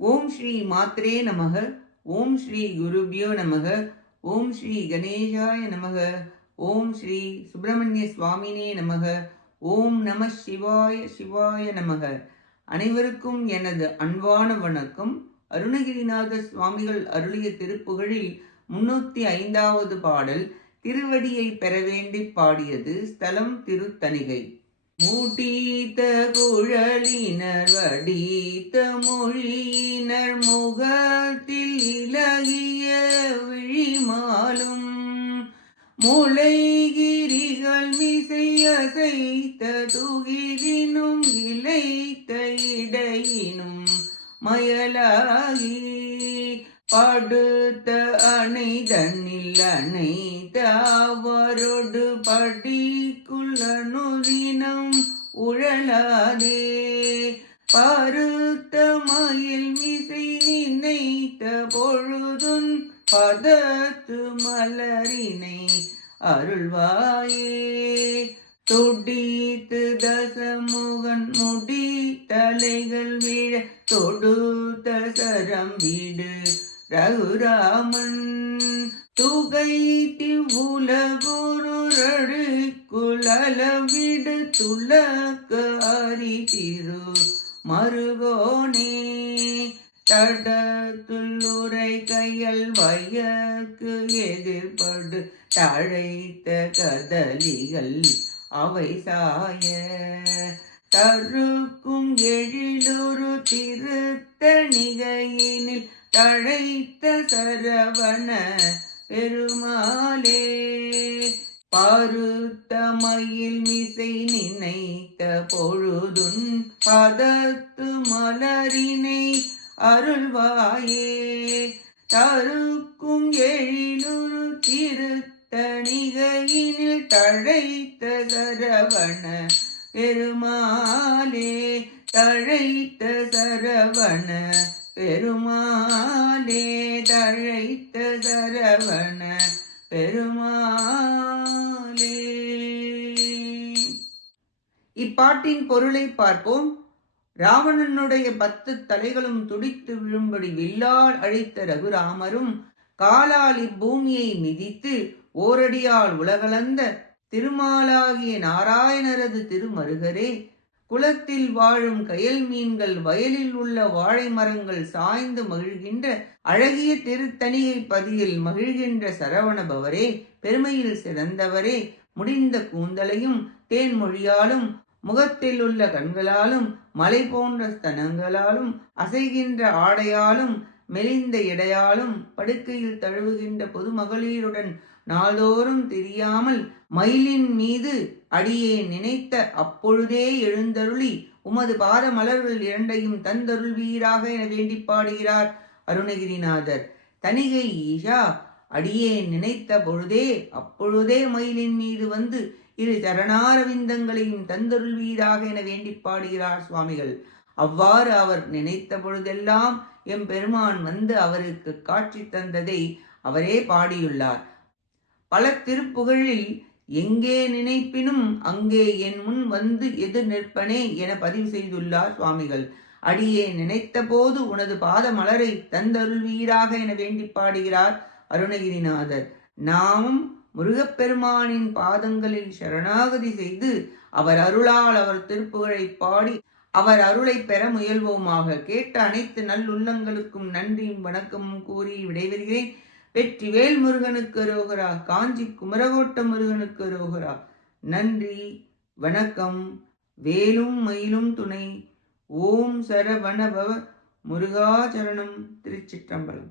ஓம் ஸ்ரீ மாத்ரே நமக. ஓம் ஸ்ரீ குருபியோ நமக. ஓம் ஸ்ரீ கணேசாய நமக. ஓம் ஸ்ரீ சுப்பிரமணிய சுவாமினே நமக. ஓம் நம சிவாய சிவாய நமக. அனைவருக்கும் எனது அன்பான வணக்கம். அருணகிரிநாத சுவாமிகள் அருளிய திருப்புகழில் 305வது பாடல். திருவடியை பெற வேண்டி பாடியது. ஸ்தலம் திருத்தணிகை. மூட்டீத்த குழலினர் வடித்த மொழியினர் முகத்தில் இலகிய விழிமாலும் முளைகிரிகள் மிசையசைத்த துகிரினும் இழைத்த இடையினும் மயலாகி படுத்த அணைதனில் அணைத்த அவரொடு படிக்குள் அணுதினம் உழலாதே பருத்த மயில் மிசை நினைத்த பொழுதுன் பதத்து மலரினை அருள்வாயே துடித்து தசமுகன் முடி தலைகள் விழ தொடுத்த சரம் வீடு ரகுராமன் துகைத்தி உலகுரு குலவிடு துலக்க அறி திரு மருகோனே தடத்துள்ளுரை கையல் வயக்கு எதிர்படு தழைத்த கதலிகள் அவை சாய தருக்கும் எழிலொரு திருத்தணிகையினில் தழைத்த சரவண பெருமாளே பருத்த மயில் மிசை நினைத்த பொழுதுன் பதத்து மலரினை அருள்வாயே தருக்கும் எழிலுரு திருத்தணிகையினில் தழைத்த சரவண பெருமாளே தழைத்த சரவண பெருமாளே தழைத்த சரவண பெருமாளே. இப்பாட்டின் பொருளை பார்ப்போம். ராவணனுடைய 10 தலைகளும் துடித்து விழும்படி வில்லால் அழித்த ரகுராமரும் காலால் இப்பூமியை மிதித்து ஓரடியால் உலகளந்த திருமாலாகிய நாராயணரது திருமருகரே குளத்தில் வாழும் கயல் மீன்கள் வயலில் உள்ள வாழை மரங்கள் சாய்ந்து மகிழ்கின்ற அழகிய திருத்தணிகை பதியில் மகிழ்கின்ற சரவண பவரே பெருமையில் சிறந்தவரே முடிந்த கூந்தலையும் தேன்மொழியாலும் முகத்தில் உள்ள கண்களாலும் மலை போன்ற ஸ்தனங்களாலும் அசைகின்ற ஆடையாலும் மெலிந்த இடையாலும் படுக்கையில் தழுவுகின்ற பொது மகளிருடன் நாள்தோறும் தெரியாமல் மயிலின் மீது அடியே நினைத்த அப்பொழுதே எழுந்தருளி உமது பாத மலர்கள் இரண்டையும் தந்தருள்வீராக என வேண்டி பாடுகிறார் அருணகிரிநாதர். தணிகை ஈஷா அடியே நினைத்த பொழுதே அப்பொழுதே மயிலின் மீது வந்து இரு சரணாரவிந்தங்களையும் தந்தருள்வீராக என வேண்டி பாடுகிறார் சுவாமிகள். அவ்வாறு அவர் நினைத்த பொழுதெல்லாம் எம்பெருமான் வந்து அவருக்கு காட்சி தந்ததை அவரே பாடியுள்ளார். பல திருப்புகழில் எங்கே நினைப்பினும் அங்கே என் முன் வந்து எதிர் நிற்பனே என பதிவு செய்துள்ளார் சுவாமிகள். அடியே நினைத்த போது உனது பாத மலரை தந்தருள்வீராக என வேண்டி பாடுகிறார் அருணகிரிநாதர். நாமும் முருகப்பெருமானின் பாதங்களில் சரணாகதி செய்து அவர் அருளால் அவர் திருப்புகழை பாடி அவர் அருளை பெற முயல்வோமாக. கேட்ட அனைத்து நல்லுள்ளங்களுக்கும் நன்றியும் வணக்கமும் கூறி விடைபெறுகிறேன். வெற்றிவேல் முருகனுக்கு அரோகரா. காஞ்சி குமரகோட்ட முருகனுக்கு அரோகரா. நன்றி, வணக்கம். வேலும் மயிலும் துணை. ஓம் சரவணபவ முருகாச்சரணம். திருச்சிற்றம்பலம்.